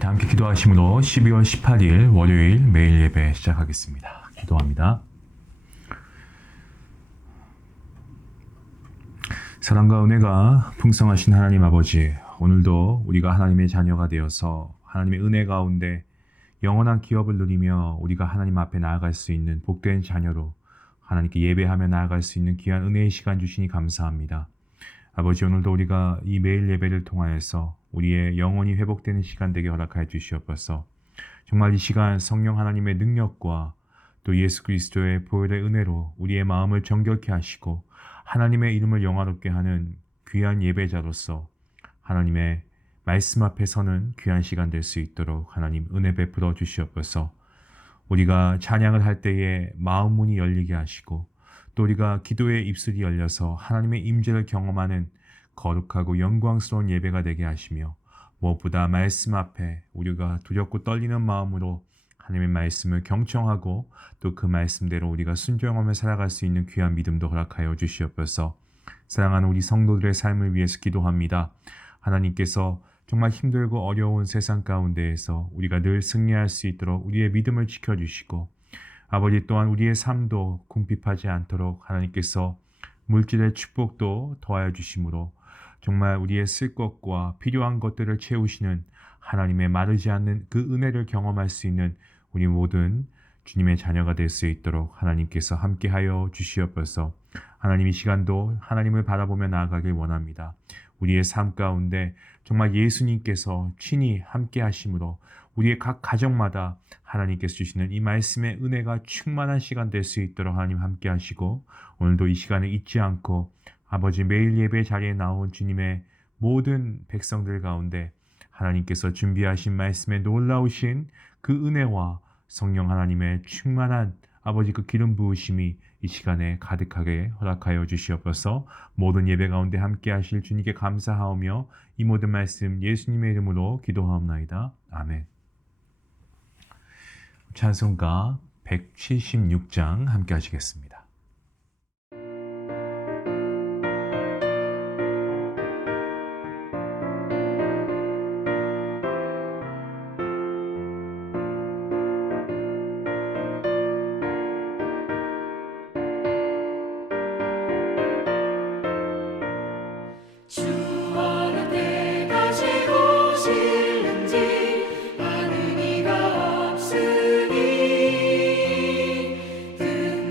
다 함께 기도하심으로 12월 18일 월요일 매일 예배 시작하겠습니다. 기도합니다. 사랑과 은혜가 풍성하신 하나님 아버지, 오늘도 우리가 하나님의 자녀가 되어서 하나님의 은혜 가운데 영원한 기업을 누리며 우리가 하나님 앞에 나아갈 수 있는 복된 자녀로 하나님께 예배하며 나아갈 수 있는 귀한 은혜의 시간 주시니 감사합니다. 아버지, 오늘도 우리가 이 매일 예배를 통하여서 우리의 영혼이 회복되는 시간 되게 허락하여 주시옵소서. 정말 이 시간 성령 하나님의 능력과 또 예수 그리스도의 보혈의 은혜로 우리의 마음을 정결케 하시고 하나님의 이름을 영화롭게 하는 귀한 예배자로서 하나님의 말씀 앞에 서는 귀한 시간 될 수 있도록 하나님 은혜 베풀어 주시옵소서. 우리가 찬양을 할 때에 마음 문이 열리게 하시고 또 우리가 기도의 입술이 열려서 하나님의 임재를 경험하는 거룩하고 영광스러운 예배가 되게 하시며 무엇보다 말씀 앞에 우리가 두렵고 떨리는 마음으로 하나님의 말씀을 경청하고 또 그 말씀대로 우리가 순종하며 살아갈 수 있는 귀한 믿음도 허락하여 주시옵소서. 사랑하는 우리 성도들의 삶을 위해서 기도합니다. 하나님께서 정말 힘들고 어려운 세상 가운데에서 우리가 늘 승리할 수 있도록 우리의 믿음을 지켜주시고 아버지 또한 우리의 삶도 궁핍하지 않도록 하나님께서 물질의 축복도 더하여 주심으로 정말 우리의 쓸 것과 필요한 것들을 채우시는 하나님의 마르지 않는 그 은혜를 경험할 수 있는 우리 모든 주님의 자녀가 될 수 있도록 하나님께서 함께하여 주시옵소서. 하나님 이 시간도 하나님을 바라보며 나아가길 원합니다. 우리의 삶 가운데 정말 예수님께서 친히 함께 하심으로 우리의 각 가정마다 하나님께서 주시는 이 말씀의 은혜가 충만한 시간 될 수 있도록 하나님 함께 하시고 오늘도 이 시간을 잊지 않고 아버지 매일 예배 자리에 나온 주님의 모든 백성들 가운데 하나님께서 준비하신 말씀에 놀라우신 그 은혜와 성령 하나님의 충만한 아버지 그 기름 부으심이 이 시간에 가득하게 허락하여 주시옵소서. 모든 예배 가운데 함께 하실 주님께 감사하오며 이 모든 말씀 예수님의 이름으로 기도하옵나이다. 아멘. 찬송가 176장 함께 하시겠습니다.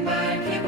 밝게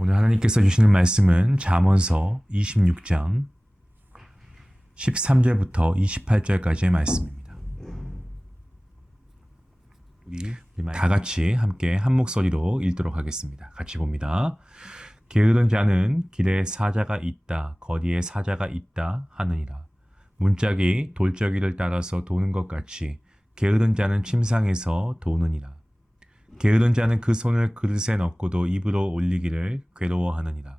오늘 하나님께서 주시는 말씀은 잠언서 26장 13절부터 28절까지의 말씀입니다. 우리 다 같이 함께 한 목소리로 읽도록 하겠습니다. 같이 봅니다. 게으른 자는 길에 사자가 있다, 거리에 사자가 있다 하느니라. 문짝이 돌저기를 따라서 도는 것 같이 게으른 자는 침상에서 도느니라. 게으른 자는 그 손을 그릇에 넣고도 입으로 올리기를 괴로워하느니라.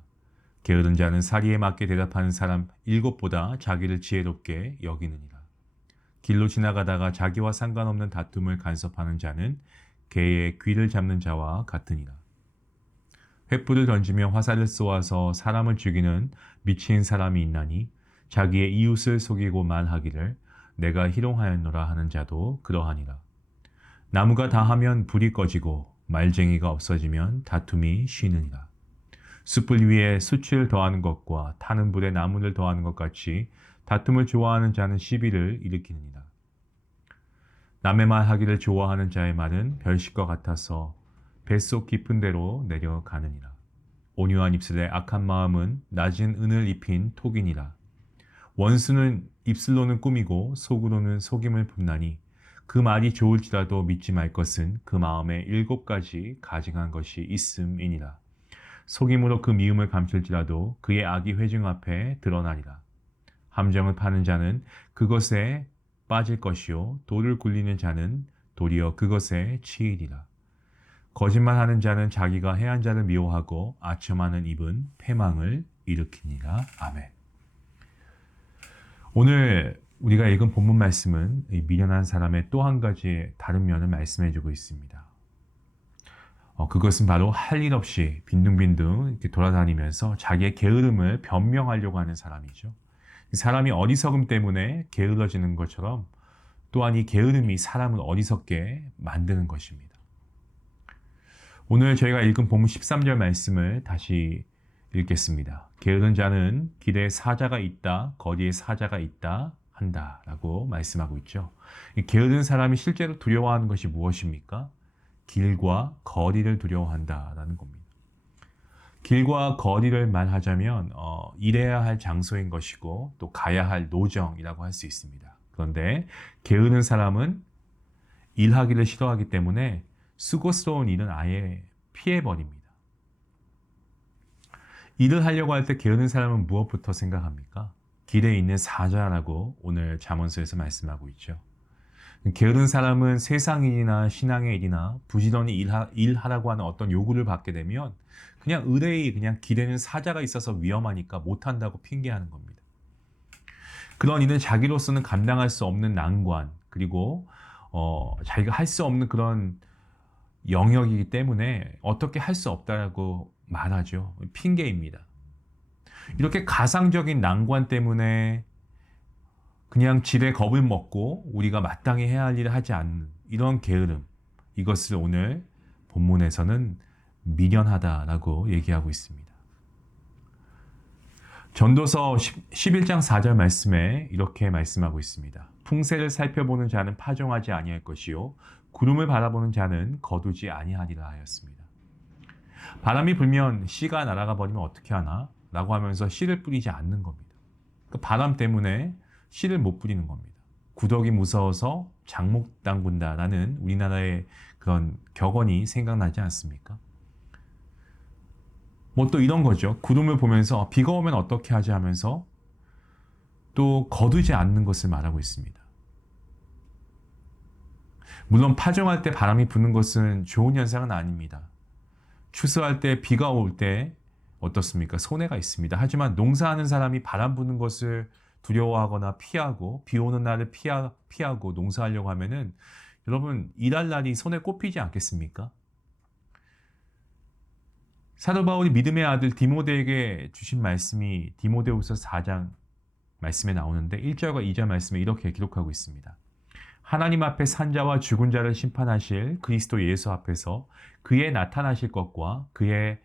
게으른 자는 사리에 맞게 대답하는 사람 7보다 자기를 지혜롭게 여기느니라. 길로 지나가다가 자기와 상관없는 다툼을 간섭하는 자는 개의 귀를 잡는 자와 같으니라. 횃불을 던지며 화살을 쏘아서 사람을 죽이는 미친 사람이 있나니 자기의 이웃을 속이고 말하기를 내가 희롱하였노라 하는 자도 그러하니라. 나무가 다하면 불이 꺼지고 말쟁이가 없어지면 다툼이 쉬느니라. 숯불 위에 숯을 더하는 것과 타는 불에 나무를 더하는 것 같이 다툼을 좋아하는 자는 시비를 일으키느니라. 남의 말하기를 좋아하는 자의 말은 별식과 같아서 뱃속 깊은 데로 내려가느니라. 온유한 입술에 악한 마음은 낮은 은을 입힌 톡이니라. 원수는 입술로는 꾸미고 속으로는 속임을 붓나니 그 말이 좋을지라도 믿지 말 것은 그 마음에 7가지 가증한 것이 있음이니라. 속임으로 그 미움을 감출지라도 그의 악이 회중 앞에 드러나리라. 함정을 파는 자는 그것에 빠질 것이요 돌을 굴리는 자는 도리어 그것에 치이리라. 거짓말하는 자는 자기가 해한 자를 미워하고 아첨하는 입은 패망을 일으키니라. 아멘. 오늘 우리가 읽은 본문 말씀은 이 미련한 사람의 또 한 가지 다른 면을 말씀해 주고 있습니다. 그것은 바로 할 일 없이 빈둥빈둥 이렇게 돌아다니면서 자기의 게으름을 변명하려고 하는 사람이죠. 사람이 어리석음 때문에 게을러지는 것처럼 또한 이 게으름이 사람을 어리석게 만드는 것입니다. 오늘 저희가 읽은 본문 13절 말씀을 다시 읽겠습니다. 게으른 자는 길에 사자가 있다, 거리에 사자가 있다 한다라고 말씀하고 있죠. 이 게으른 사람이 실제로 두려워하는 것이 무엇입니까? 길과 거리를 두려워한다라는 겁니다. 길과 거리를 말하자면 일해야 할 장소인 것이고 또 가야 할 노정이라고 할 수 있습니다. 그런데 게으른 사람은 일하기를 싫어하기 때문에 수고스러운 일은 아예 피해버립니다. 일을 하려고 할 때 게으른 사람은 무엇부터 생각합니까? 길에 있는 사자라고 오늘 잠언서에서 말씀하고 있죠. 게으른 사람은 세상 일이나 신앙의 일이나 부지런히 일하라고 하는 어떤 요구를 받게 되면 그냥 의뢰이 그냥 길에는 사자가 있어서 위험하니까 못한다고 핑계하는 겁니다. 그런 일은 자기로서는 감당할 수 없는 난관 그리고 자기가 할 수 없는 그런 영역이기 때문에 어떻게 할 수 없다라고 말하죠. 핑계입니다. 이렇게 가상적인 난관 때문에 그냥 지레 겁을 먹고 우리가 마땅히 해야 할 일을 하지 않는 이런 게으름, 이것을 오늘 본문에서는 미련하다라고 얘기하고 있습니다. 전도서 11장 4절 말씀에 이렇게 말씀하고 있습니다. 풍세를 살펴보는 자는 파종하지 아니할 것이요 구름을 바라보는 자는 거두지 아니하리라 하였습니다. 바람이 불면 씨가 날아가 버리면 어떻게 하나? 라고 하면서 씨를 뿌리지 않는 겁니다. 그 바람 때문에 씨를 못 뿌리는 겁니다. 구더기 무서워서 장목 담근다라는 우리나라의 그런 격언이 생각나지 않습니까? 뭐 또 이런 거죠. 구름을 보면서 비가 오면 어떻게 하지 하면서 또 거두지 않는 것을 말하고 있습니다. 물론 파종할 때 바람이 부는 것은 좋은 현상은 아닙니다. 추수할 때 비가 올 때 어떻습니까? 손해가 있습니다. 하지만 농사하는 사람이 바람 부는 것을 두려워하거나 피하고 비 오는 날을 피하고 농사하려고 하면은 여러분 일할 날이 손에 꼽히지 않겠습니까? 사도 바울이 믿음의 아들 디모데에게 주신 말씀이 디모데후서 4장 말씀에 나오는데 1절과 2절 말씀에 이렇게 기록하고 있습니다. 하나님 앞에 산 자와 죽은 자를 심판하실 그리스도 예수 앞에서 그의 나타나실 것과 그의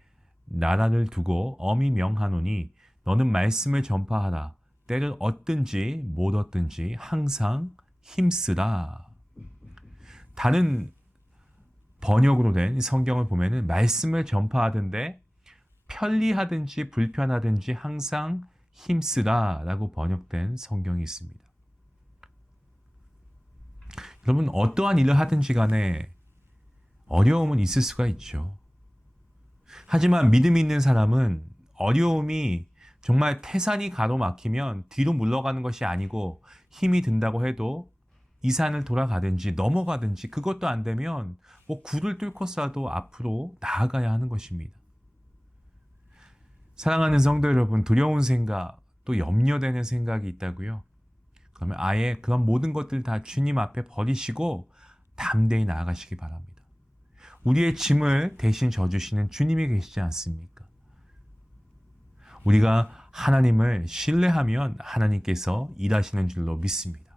나라를 두고 엄히 명하노니 너는 말씀을 전파하라. 때를 얻든지 못 얻든지 항상 힘쓰라. 다른 번역으로 된 성경을 보면은 말씀을 전파하던데 편리하든지 불편하든지 항상 힘쓰다라고 번역된 성경이 있습니다. 여러분, 어떠한 일을 하든지 간에 어려움은 있을 수가 있죠. 하지만 믿음이 있는 사람은 어려움이 정말 태산이 가로막히면 뒤로 물러가는 것이 아니고 힘이 든다고 해도 이 산을 돌아가든지 넘어가든지 그것도 안 되면 뭐 굴을 뚫고서라도 앞으로 나아가야 하는 것입니다. 사랑하는 성도 여러분, 두려운 생각, 또 염려되는 생각이 있다고요? 그러면 아예 그런 모든 것들 다 주님 앞에 버리시고 담대히 나아가시기 바랍니다. 우리의 짐을 대신 져주시는 주님이 계시지 않습니까? 우리가 하나님을 신뢰하면 하나님께서 일하시는 줄로 믿습니다.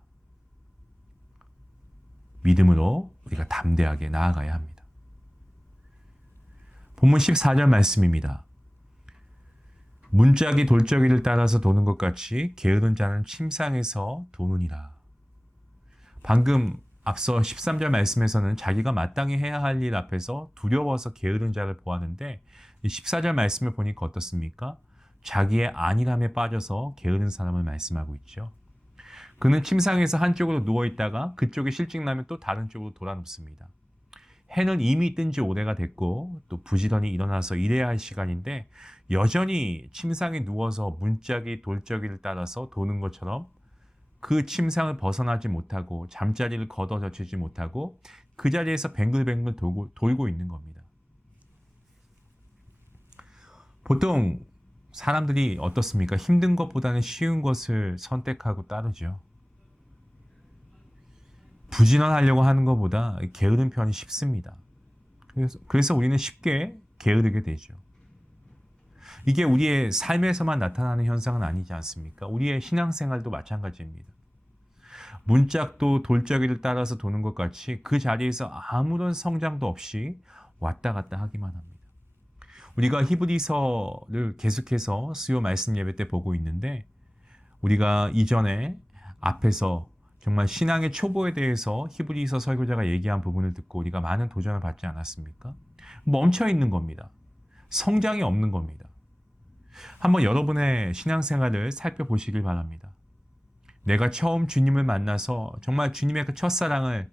믿음으로 우리가 담대하게 나아가야 합니다. 본문 14절 말씀입니다. 문짝이 돌적이를 따라서 도는 것 같이 게으른 자는 침상에서 도느니라. 방금 앞서 13절 말씀에서는 자기가 마땅히 해야 할 일 앞에서 두려워서 게으른 자를 보았는데 14절 말씀을 보니까 어떻습니까? 자기의 안일함에 빠져서 게으른 사람을 말씀하고 있죠. 그는 침상에서 한쪽으로 누워있다가 그쪽이 실증나면 또 다른 쪽으로 돌아눕습니다. 해는 이미 뜬 지 오래가 됐고 또 부지런히 일어나서 일해야 할 시간인데 여전히 침상에 누워서 문짝이 돌적이를 따라서 도는 것처럼 그 침상을 벗어나지 못하고 잠자리를 걷어젖히지 못하고 그 자리에서 뱅글뱅글 돌고 있는 겁니다. 보통 사람들이 어떻습니까? 힘든 것보다는 쉬운 것을 선택하고 따르죠. 부지런하려고 하는 것보다 게으른 편이 쉽습니다. 그래서 우리는 쉽게 게으르게 되죠. 이게 우리의 삶에서만 나타나는 현상은 아니지 않습니까? 우리의 신앙생활도 마찬가지입니다. 문짝도 돌적이를 따라서 도는 것 같이 그 자리에서 아무런 성장도 없이 왔다 갔다 하기만 합니다. 우리가 히브리서를 계속해서 수요 말씀 예배 때 보고 있는데 우리가 이전에 앞에서 정말 신앙의 초보에 대해서 히브리서 설교자가 얘기한 부분을 듣고 우리가 많은 도전을 받지 않았습니까? 멈춰 있는 겁니다. 성장이 없는 겁니다. 한번 여러분의 신앙생활을 살펴보시길 바랍니다. 내가 처음 주님을 만나서 정말 주님의 그 첫사랑을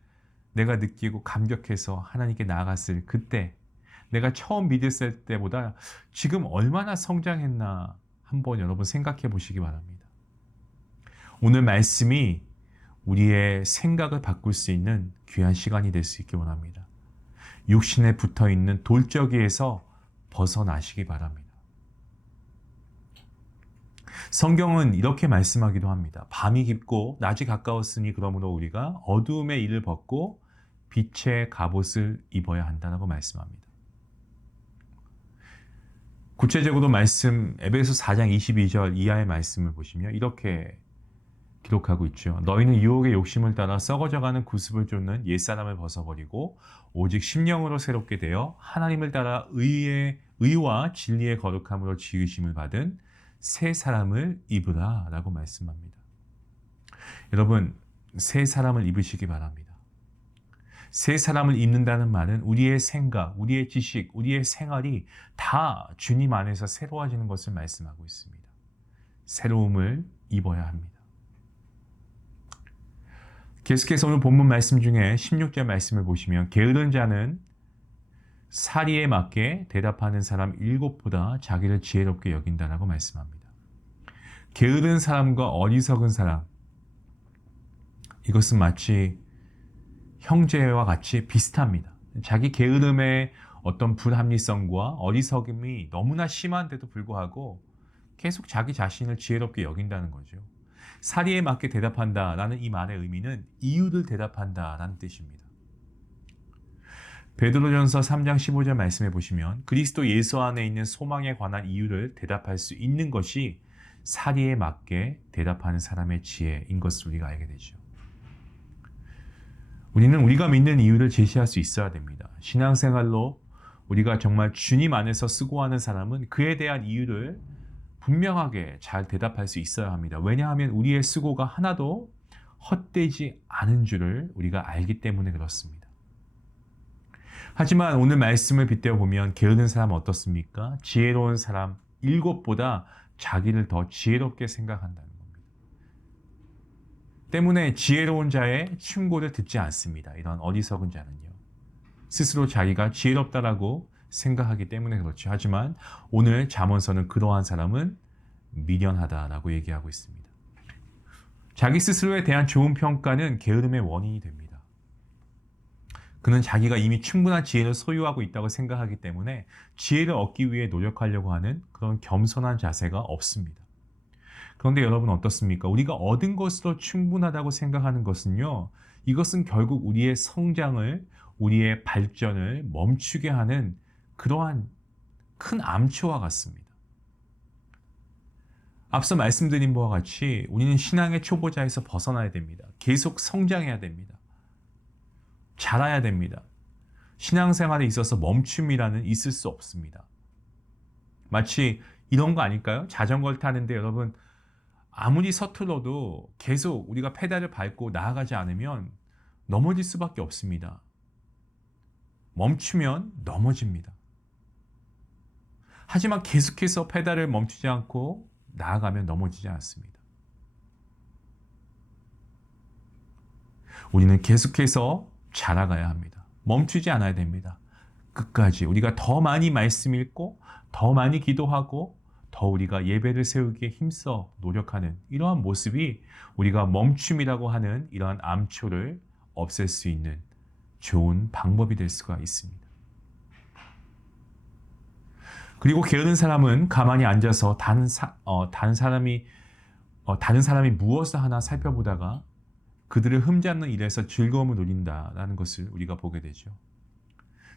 내가 느끼고 감격해서 하나님께 나아갔을 그때, 내가 처음 믿었을 때보다 지금 얼마나 성장했나 한번 여러분 생각해 보시기 바랍니다. 오늘 말씀이 우리의 생각을 바꿀 수 있는 귀한 시간이 될 수 있기 원합니다. 육신에 붙어 있는 돌적이에서 벗어나시기 바랍니다. 성경은 이렇게 말씀하기도 합니다. 밤이 깊고 낮이 가까웠으니 그러므로 우리가 어두움의 일을 벗고 빛의 갑옷을 입어야 한다고 말씀합니다. 구체적으로 말씀 에베소 4장 22절 이하의 말씀을 보시면 이렇게 기록하고 있죠. 너희는 유혹의 욕심을 따라 썩어져가는 구습을 쫓는 옛사람을 벗어버리고 오직 심령으로 새롭게 되어 하나님을 따라 의와 진리의 거룩함으로 지으심을 받은 새 사람을 입으라 라고 말씀합니다. 여러분, 새 사람을 입으시기 바랍니다. 새 사람을 입는다는 말은 우리의 생각, 우리의 지식, 우리의 생활이 다 주님 안에서 새로워지는 것을 말씀하고 있습니다. 새로움을 입어야 합니다. 계속해서 오늘 본문 말씀 중에 16절 말씀을 보시면 게으른 자는 사리에 맞게 대답하는 사람 7보다 자기를 지혜롭게 여긴다라고 말씀합니다. 게으른 사람과 어리석은 사람, 이것은 마치 형제와 같이 비슷합니다. 자기 게으름의 어떤 불합리성과 어리석음이 너무나 심한데도 불구하고 계속 자기 자신을 지혜롭게 여긴다는 거죠. 사리에 맞게 대답한다라는 이 말의 의미는 이유를 대답한다라는 뜻입니다. 베드로전서 3장 15절 말씀해 보시면 그리스도 예수 안에 있는 소망에 관한 이유를 대답할 수 있는 것이 사리에 맞게 대답하는 사람의 지혜인 것을 우리가 알게 되죠. 우리는 우리가 믿는 이유를 제시할 수 있어야 됩니다. 신앙생활로 우리가 정말 주님 안에서 수고하는 사람은 그에 대한 이유를 분명하게 잘 대답할 수 있어야 합니다. 왜냐하면 우리의 수고가 하나도 헛되지 않은 줄을 우리가 알기 때문에 그렇습니다. 하지만 오늘 말씀을 빗대어 보면 게으른 사람은 어떻습니까? 지혜로운 사람 7보다 자기를 더 지혜롭게 생각한다는 겁니다. 때문에 지혜로운 자의 충고를 듣지 않습니다. 이런 어리석은 자는요. 스스로 자기가 지혜롭다라고 생각하기 때문에 그렇죠. 하지만 오늘 잠언서는 그러한 사람은 미련하다라고 얘기하고 있습니다. 자기 스스로에 대한 좋은 평가는 게으름의 원인이 됩니다. 그는 자기가 이미 충분한 지혜를 소유하고 있다고 생각하기 때문에 지혜를 얻기 위해 노력하려고 하는 그런 겸손한 자세가 없습니다. 그런데 여러분 어떻습니까? 우리가 얻은 것으로 충분하다고 생각하는 것은요, 이것은 결국 우리의 성장을, 우리의 발전을 멈추게 하는 그러한 큰 암초와 같습니다. 앞서 말씀드린 바와 같이 우리는 신앙의 초보자에서 벗어나야 됩니다. 계속 성장해야 됩니다. 자라야 됩니다. 신앙생활에 있어서 멈춤이라는 있을 수 없습니다. 마치 이런 거 아닐까요? 자전거를 타는데 여러분 아무리 서툴러도 계속 우리가 페달을 밟고 나아가지 않으면 넘어질 수밖에 없습니다. 멈추면 넘어집니다. 하지만 계속해서 페달을 멈추지 않고 나아가면 넘어지지 않습니다. 우리는 계속해서 자라가야 합니다. 멈추지 않아야 됩니다. 끝까지 우리가 더 많이 말씀 읽고 더 많이 기도하고 더 우리가 예배를 세우기에 힘써 노력하는 이러한 모습이 우리가 멈춤이라고 하는 이러한 암초를 없앨 수 있는 좋은 방법이 될 수가 있습니다. 그리고 게으른 사람은 가만히 앉아서 다른 사람이 무엇을 하나 살펴보다가 그들을 흠잡는 일에서 즐거움을 누린다라는 것을 우리가 보게 되죠.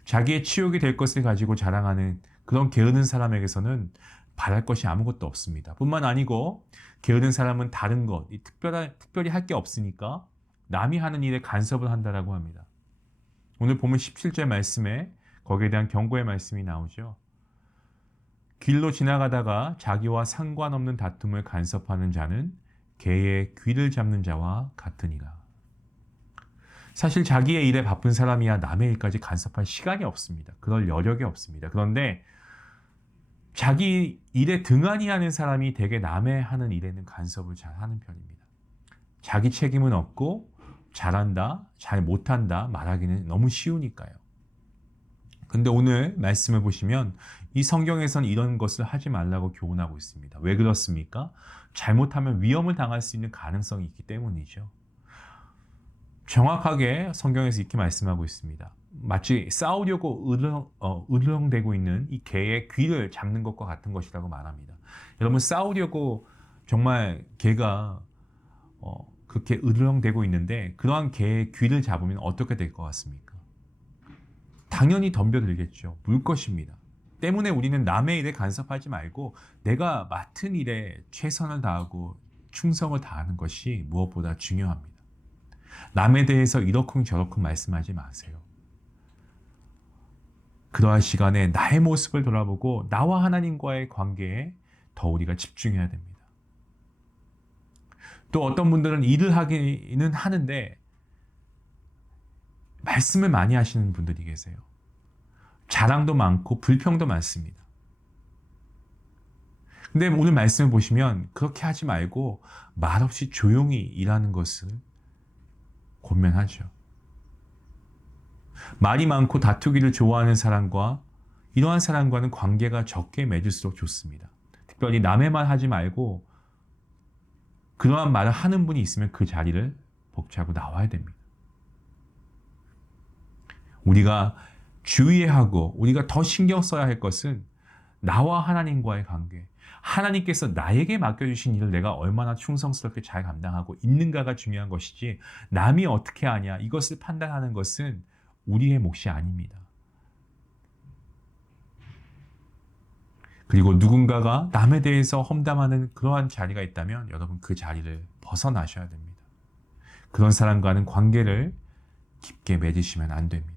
자기의 치욕이 될 것을 가지고 자랑하는 그런 게으른 사람에게서는 바랄 것이 아무것도 없습니다. 뿐만 아니고 게으른 사람은 다른 것, 특별히 할 게 없으니까 남이 하는 일에 간섭을 한다라고 합니다. 오늘 보면 17절 말씀에 거기에 대한 경고의 말씀이 나오죠. 길로 지나가다가 자기와 상관없는 다툼을 간섭하는 자는 개의 귀를 잡는 자와 같으니라. 사실 자기의 일에 바쁜 사람이야 남의 일까지 간섭할 시간이 없습니다. 그럴 여력이 없습니다. 그런데 자기 일에 등한히 하는 사람이 대개 남의 하는 일에는 간섭을 잘 하는 편입니다. 자기 책임은 없고 잘한다, 잘 못한다 말하기는 너무 쉬우니까요. 근데 오늘 말씀을 보시면 이 성경에서는 이런 것을 하지 말라고 교훈하고 있습니다. 왜 그렇습니까? 잘못하면 위험을 당할 수 있는 가능성이 있기 때문이죠. 정확하게 성경에서 이렇게 말씀하고 있습니다. 마치 싸우려고 으르렁대고 있는 이 개의 귀를 잡는 것과 같은 것이라고 말합니다. 여러분 싸우려고 정말 개가 그렇게 으르렁대고 있는데 그러한 개의 귀를 잡으면 어떻게 될 것 같습니까? 당연히 덤벼들겠죠. 물 것입니다. 때문에 우리는 남의 일에 간섭하지 말고 내가 맡은 일에 최선을 다하고 충성을 다하는 것이 무엇보다 중요합니다. 남에 대해서 이러쿵저러쿵 말씀하지 마세요. 그러한 시간에 나의 모습을 돌아보고 나와 하나님과의 관계에 더 우리가 집중해야 됩니다. 또 어떤 분들은 일을 하기는 하는데 말씀을 많이 하시는 분들이 계세요. 자랑도 많고 불평도 많습니다. 근데 오늘 말씀을 보시면 그렇게 하지 말고 말없이 조용히 일하는 것을 권면하죠. 말이 많고 다투기를 좋아하는 사람과 이러한 사람과는 관계가 적게 맺을수록 좋습니다. 특별히 남의 말 하지 말고 그러한 말을 하는 분이 있으면 그 자리를 복잡하고 나와야 됩니다. 우리가 주의해야 하고 우리가 더 신경 써야 할 것은 나와 하나님과의 관계. 하나님께서 나에게 맡겨주신 일을 내가 얼마나 충성스럽게 잘 감당하고 있는가가 중요한 것이지 남이 어떻게 하냐 이것을 판단하는 것은 우리의 몫이 아닙니다. 그리고 누군가가 남에 대해서 험담하는 그러한 자리가 있다면 여러분 그 자리를 벗어나셔야 됩니다. 그런 사람과는 관계를 깊게 맺으시면 안 됩니다.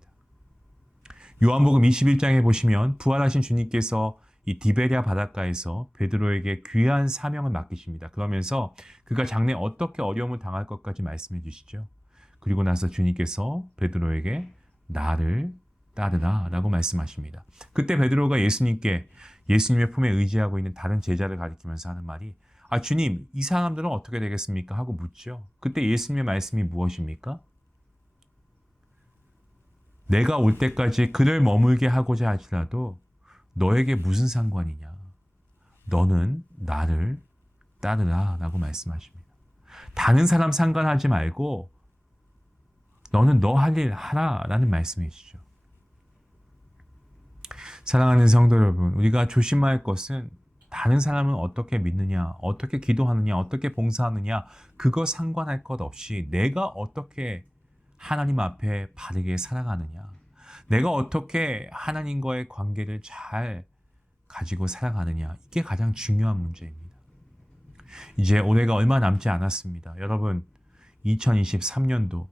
요한복음 21장에 보시면 부활하신 주님께서 이 디베랴 바닷가에서 베드로에게 귀한 사명을 맡기십니다. 그러면서 그가 장래 어떻게 어려움을 당할 것까지 말씀해 주시죠. 그리고 나서 주님께서 베드로에게 나를 따르라 라고 말씀하십니다. 그때 베드로가 예수님의 품에 의지하고 있는 다른 제자를 가리키면서 하는 말이 주님, 이 사람들은 어떻게 되겠습니까? 하고 묻죠. 그때 예수님의 말씀이 무엇입니까? 내가 올 때까지 그를 머물게 하고자 하지라도 너에게 무슨 상관이냐? 너는 나를 따르라 라고 말씀하십니다. 다른 사람 상관하지 말고 너는 너 할 일 하라 라는 말씀이시죠. 사랑하는 성도 여러분, 우리가 조심해야 할 것은 다른 사람은 어떻게 믿느냐, 어떻게 기도하느냐, 어떻게 봉사하느냐, 그거 상관할 것 없이 내가 어떻게 하나님 앞에 바르게 살아가느냐, 내가 어떻게 하나님과의 관계를 잘 가지고 살아가느냐, 이게 가장 중요한 문제입니다. 이제 올해가 얼마 남지 않았습니다. 여러분, 2023년도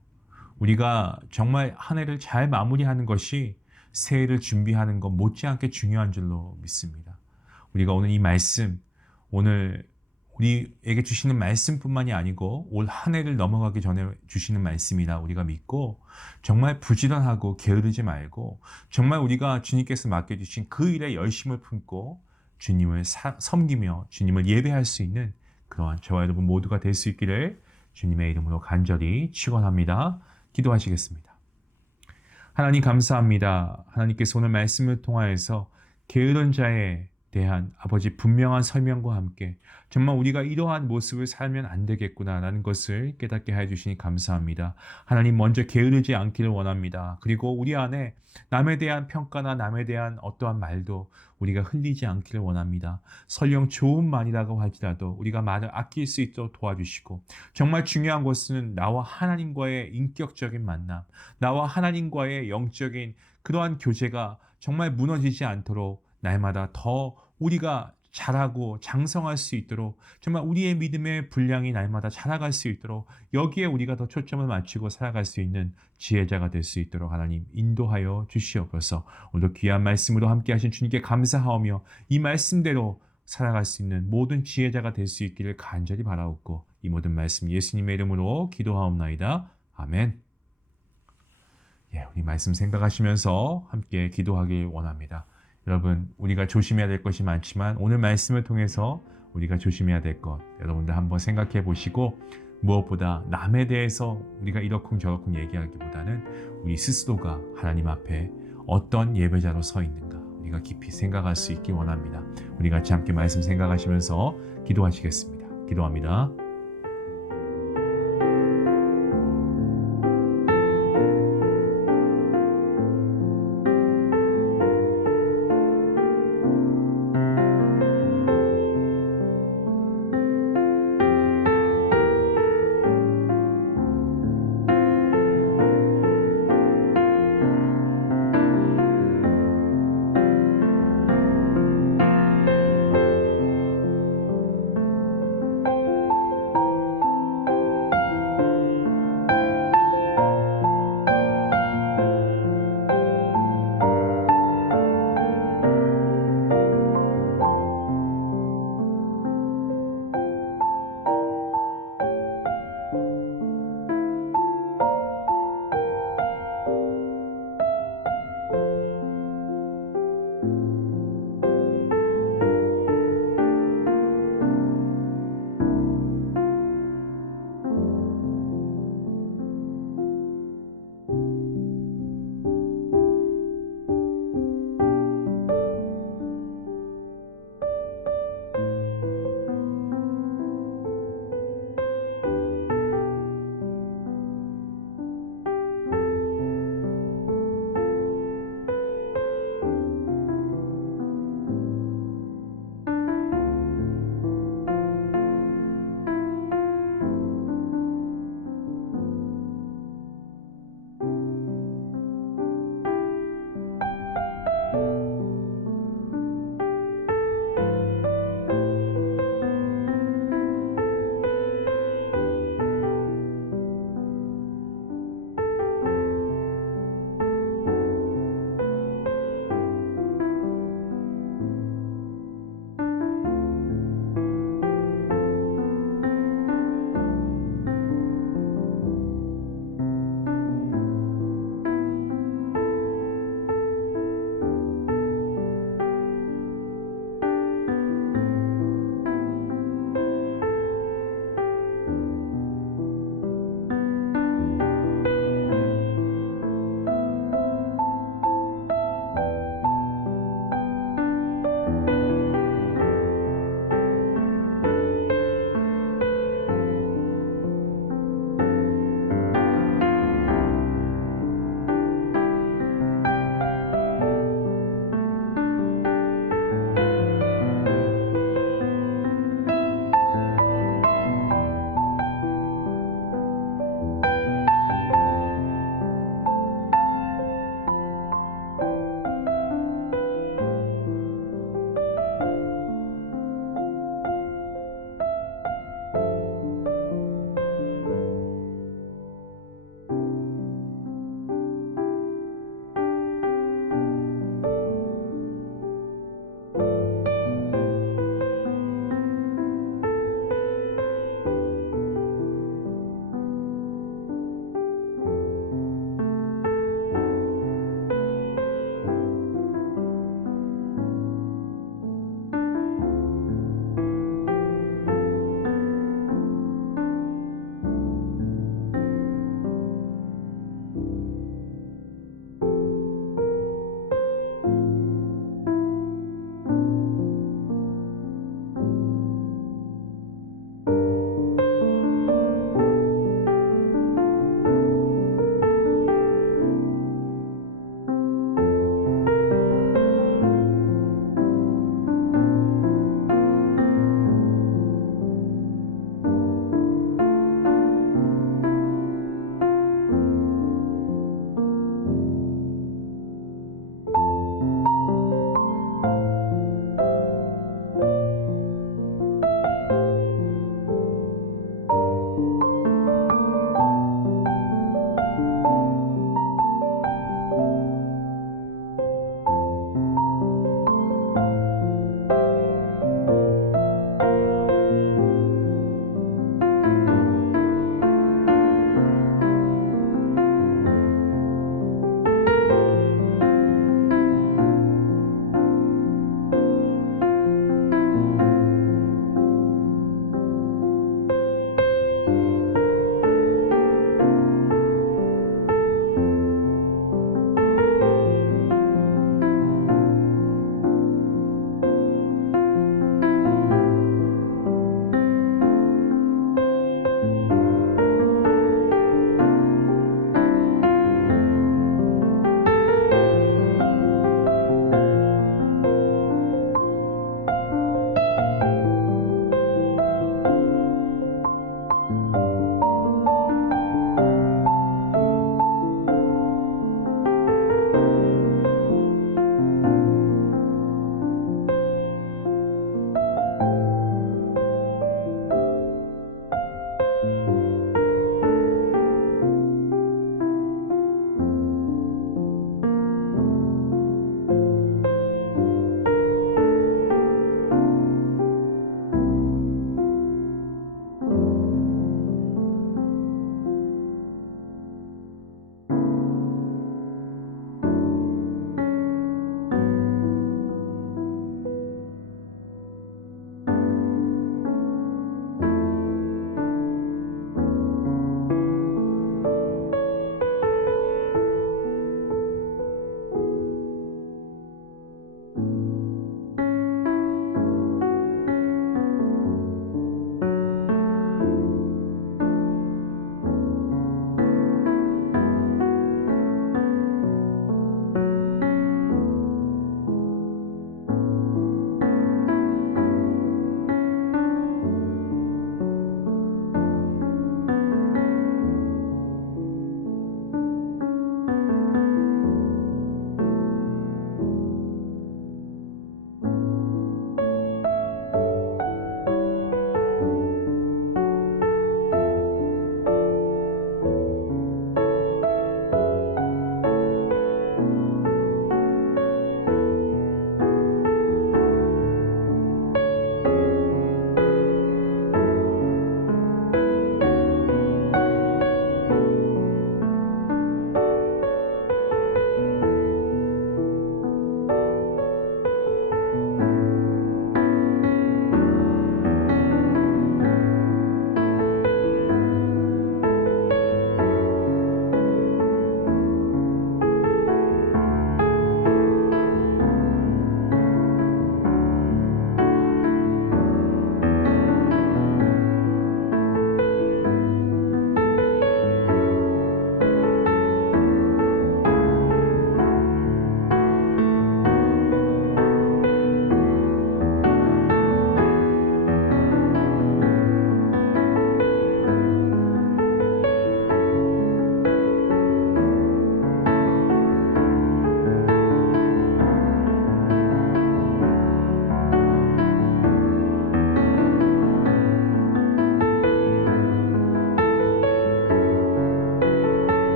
우리가 정말 한 해를 잘 마무리하는 것이 새해를 준비하는 것 못지않게 중요한 줄로 믿습니다. 우리가 오늘 이 말씀, 오늘 우리에게 주시는 말씀뿐만이 아니고 올 한 해를 넘어가기 전에 주시는 말씀이라 우리가 믿고 정말 부지런하고 게으르지 말고 정말 우리가 주님께서 맡겨주신 그 일에 열심을 품고 주님을 섬기며 주님을 예배할 수 있는 그러한 저와 여러분 모두가 될 수 있기를 주님의 이름으로 간절히 축원합니다. 기도하시겠습니다. 하나님 감사합니다. 하나님께서 오늘 말씀을 통하여서 게으른 자에 대한 아버지 분명한 설명과 함께 정말 우리가 이러한 모습을 살면 안 되겠구나라는 것을 깨닫게 해주시니 감사합니다. 하나님 먼저 게으르지 않기를 원합니다. 그리고 우리 안에 남에 대한 평가나 남에 대한 어떠한 말도 우리가 흘리지 않기를 원합니다. 설령 좋은 말이라고 할지라도 우리가 말을 아낄 수 있도록 도와주시고 정말 중요한 것은 나와 하나님과의 인격적인 만남, 나와 하나님과의 영적인 그러한 교제가 정말 무너지지 않도록 날마다 더 우리가 자라고 장성할 수 있도록 정말 우리의 믿음의 분량이 날마다 자라갈 수 있도록 여기에 우리가 더 초점을 맞추고 살아갈 수 있는 지혜자가 될 수 있도록 하나님 인도하여 주시옵소서. 오늘도 귀한 말씀으로 함께 하신 주님께 감사하오며 이 말씀대로 살아갈 수 있는 모든 지혜자가 될 수 있기를 간절히 바라옵고 이 모든 말씀 예수님의 이름으로 기도하옵나이다. 아멘. 우리 말씀 생각하시면서 함께 기도하길 원합니다. 여러분, 우리가 조심해야 될 것이 많지만 오늘 말씀을 통해서 우리가 조심해야 될 것 여러분들 한번 생각해 보시고 무엇보다 남에 대해서 우리가 이러쿵저러쿵 얘기하기보다는 우리 스스로가 하나님 앞에 어떤 예배자로 서 있는가 우리가 깊이 생각할 수 있기 원합니다. 우리 같이 함께 말씀 생각하시면서 기도하시겠습니다. 기도합니다.